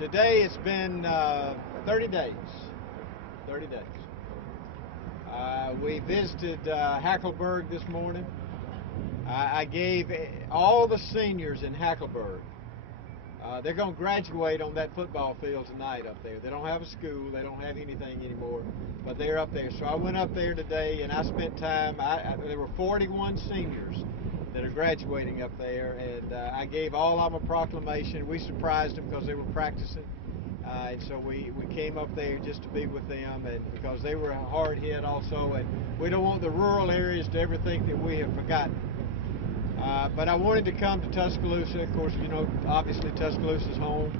Today it's been 30 days. 30 days. We visited Hackleburg this morning. I gave all the seniors in Hackleburg. They're going to graduate on that football field tonight up there. They don't have a school. They don't have anything anymore, but they're up there. So I went up there today and I spent time. There were 41 seniors that are graduating up there, and I gave all of them a proclamation. We surprised them because they were practicing, and so we came up there just to be with them, and because they were hard hit also, and we don't want the rural areas to ever think that we have forgotten. But I wanted to come to Tuscaloosa. Of course, you know, obviously Tuscaloosa's home,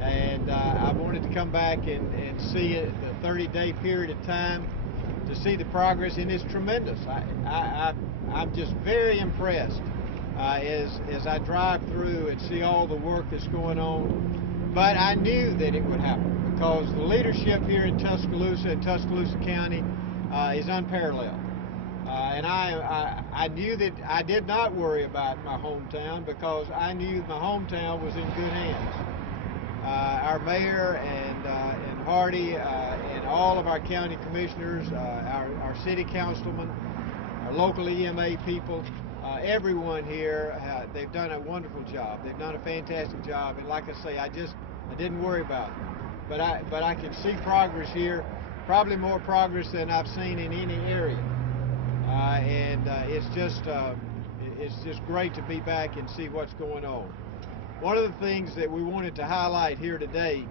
and I wanted to come back and see it, the 30-day period of time, to see the progress, and it's tremendous. I'm just very impressed as I drive through and see all the work that's going on. But I knew that it would happen because the leadership here in Tuscaloosa and Tuscaloosa County is unparalleled. And I knew that I did not worry about my hometown because I knew my hometown was in good hands. Our mayor and Hardy and all of our county commissioners, our city councilmen, our local EMA people, everyone here, they've done a wonderful job. They've done a fantastic job, and like I say, I didn't worry about it. But I can see progress here, probably more progress than I've seen in any area. It's just great to be back and see what's going on. One of the things that we wanted to highlight here today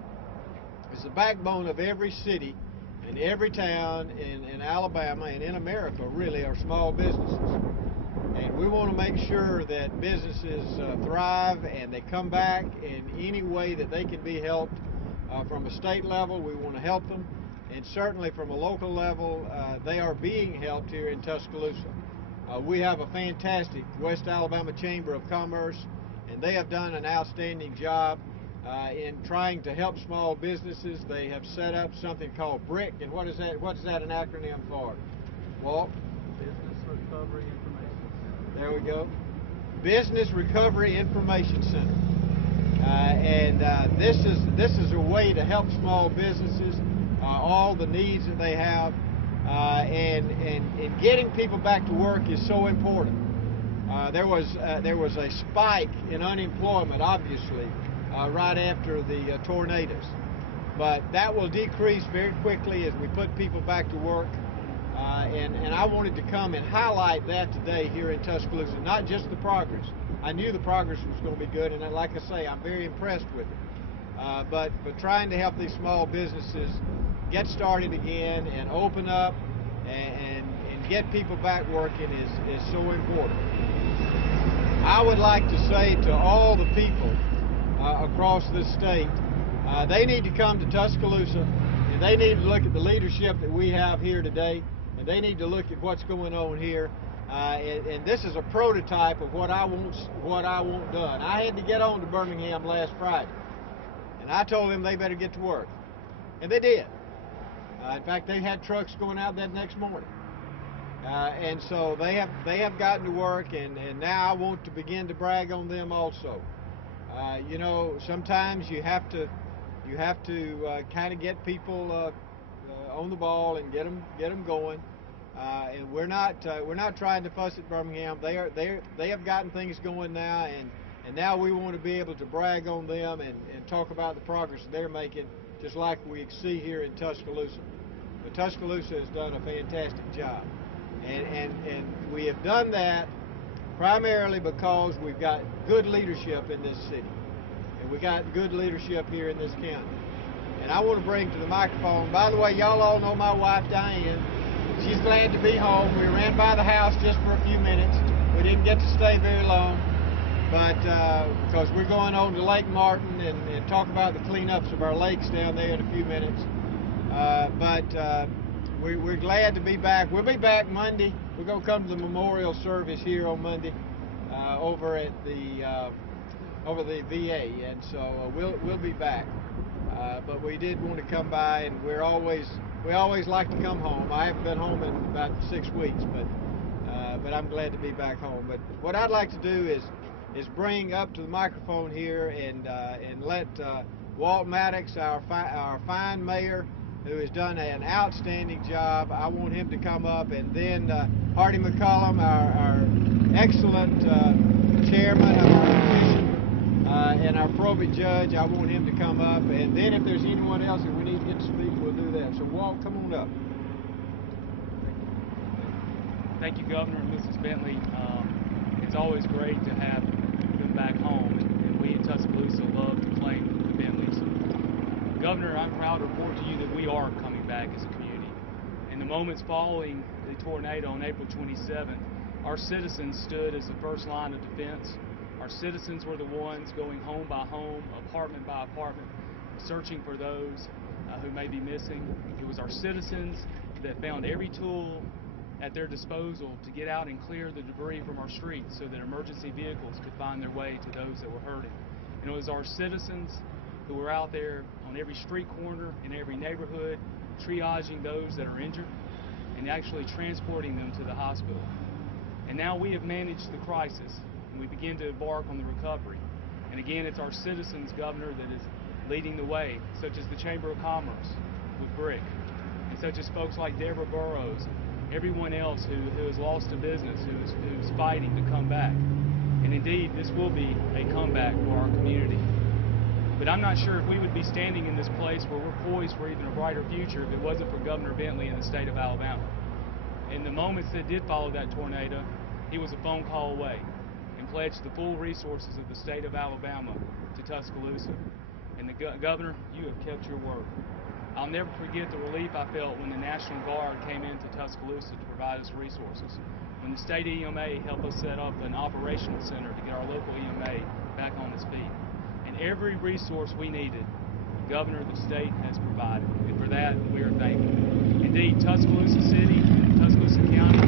is the backbone of every city and every town in Alabama and in America really are small businesses. And we want to make sure that businesses thrive and they come back in any way that they can be helped. From a state level, we want to help them. And certainly from a local level, they are being helped here in Tuscaloosa. We have a fantastic West Alabama Chamber of Commerce, and they have done an outstanding job in trying to help small businesses. They have set up something called BRIC, and what is that an acronym for? Walt? Business Recovery Information Center. There we go. Business Recovery Information Center. This is a way to help small businesses, all the needs that they have, and getting people back to work is so important. There was a spike in unemployment, obviously, right after the tornadoes, but that will decrease very quickly as we put people back to work. And I wanted to come and highlight that today here in Tuscaloosa, not just the progress. I knew the progress was going to be good, and like I say, I'm very impressed with it. But trying to help these small businesses get started again and open up and get people back working is so important. I would like to say to all the people across this state, they need to come to Tuscaloosa, and they need to look at the leadership that we have here today, and they need to look at what's going on here. And this is a prototype of what I want done. I had to get on to Birmingham last Friday, and I told them they better get to work, and they did. In fact, they had trucks going out that next morning, and so they have gotten to work, and now I want to begin to brag on them also. You know, sometimes you have to kind of get people on the ball and get them going. And we're not trying to fuss at Birmingham. They have gotten things going now, and now we want to be able to brag on them and talk about the progress they're making, just like we see here in Tuscaloosa. But Tuscaloosa has done a fantastic job, and we have done that primarily because we've got good leadership in this city, and we got good leadership here in this county. And I want to bring to the microphone. By the way, y'all all know my wife Diane. She's glad to be home. We ran by the house just for a few minutes. We didn't get to stay very long, but because we're going on to Lake Martin and talk about the cleanups of our lakes down there in a few minutes. We're glad to be back. We'll be back Monday. We're going to come to the memorial service here on Monday over at the VA, and so we'll be back. But we did want to come by, and we always like to come home. I haven't been home in about 6 weeks, but I'm glad to be back home. But what I'd like to do is bring up to the microphone here and let Walt Maddox, our fine mayor, who has done an outstanding job. I want him to come up, and then Hardy McCollum, our excellent chairman of our commission, and our probate judge. I want him to come up, and then if there's anyone else that we need to get to speak, we'll do that. So Walt, come on up. Thank you, Governor and Mrs. Bentley. It's always great to have them back home, and we in Tuscaloosa love to claim the Bentleys. Governor, I'm proud to report to you that we are coming back as a community. In the moments following the tornado on April 27th, our citizens stood as the first line of defense. Our citizens were the ones going home by home, apartment by apartment, searching for those who may be missing. It was our citizens that found every tool at their disposal to get out and clear the debris from our streets so that emergency vehicles could find their way to those that were hurting. And it was our citizens who were out there on every street corner, in every neighborhood, triaging those that are injured and actually transporting them to the hospital. And now we have managed the crisis, and we begin to embark on the recovery. And again, it's our citizens, Governor, that is leading the way, such as the Chamber of Commerce with BRIC, and such as folks like Deborah Burrows, everyone else who has lost a business, who's fighting to come back. And indeed, this will be a comeback for our community. But I'm not sure if we would be standing in this place where we're poised for even a brighter future if it wasn't for Governor Bentley in the state of Alabama. In the moments that did follow that tornado, he was a phone call away and pledged the full resources of the state of Alabama to Tuscaloosa. And the Governor, you have kept your word. I'll never forget the relief I felt when the National Guard came into Tuscaloosa to provide us resources. When the state EMA helped us set up an operational center to get our local EMA back on its feet. And every resource we needed, the Governor of the state has provided. And for that, we are thankful. Indeed, Tuscaloosa City, Tuscaloosa County,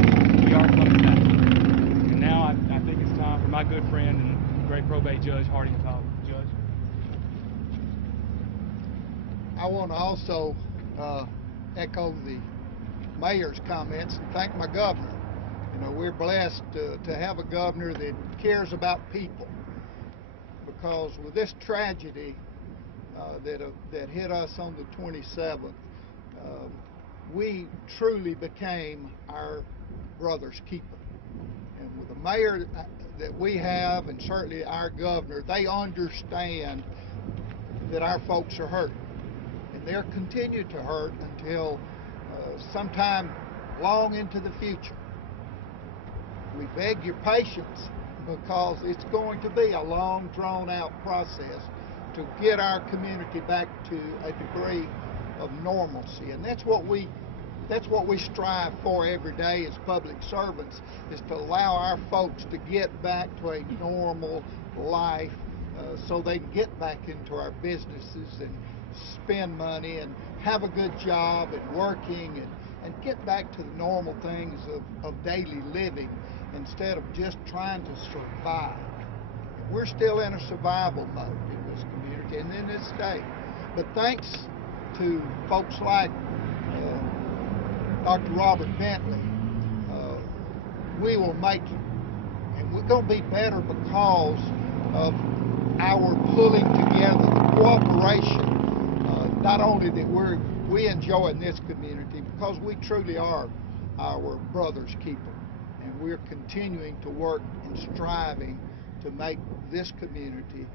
we are coming back. And now I think it's time for my good friend and great probate judge, Hardy McCollum. Judge. I want to also echo the mayor's comments and thank my governor. You know, we're blessed to have a governor that cares about people, because with this tragedy that hit us on the 27th, we truly became our brother's keeper. And with the mayor that we have, and certainly our governor, they understand that our folks are hurting. And they'll continue to hurt until sometime long into the future. We beg your patience, because it's going to be a long, drawn-out process to get our community back to a degree of normalcy. And that's what we strive for every day as public servants, is to allow our folks to get back to a normal life so they can get back into our businesses and spend money and have a good job and working and get back to the normal things of daily living instead of just trying to survive. We're still in a survival mode in this community and in this state. But thanks to folks like Dr. Robert Bentley, we will make it. And we're going to be better because of our pulling together, the cooperation, not only that we enjoy in this community, because we truly are our brother's keeper. And we're continuing to work and striving to make this community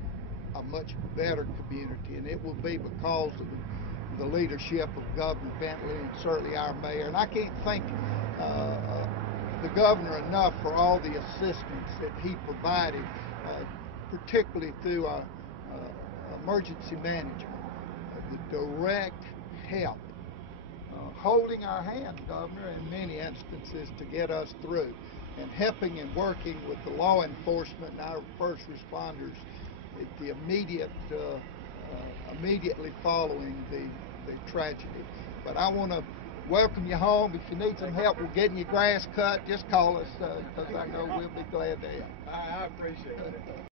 a much better community. And it will be because of the leadership of Governor Bentley and certainly our mayor. And I can't thank the governor enough for all the assistance that he provided, particularly through emergency management, the direct help, holding our hand, Governor, in many instances to get us through, and helping and working with the law enforcement and our first responders at the immediately following the tragedy. But I want to welcome you home. If you need some help with getting your grass cut, just call us, because I know we'll be glad to help. I appreciate it.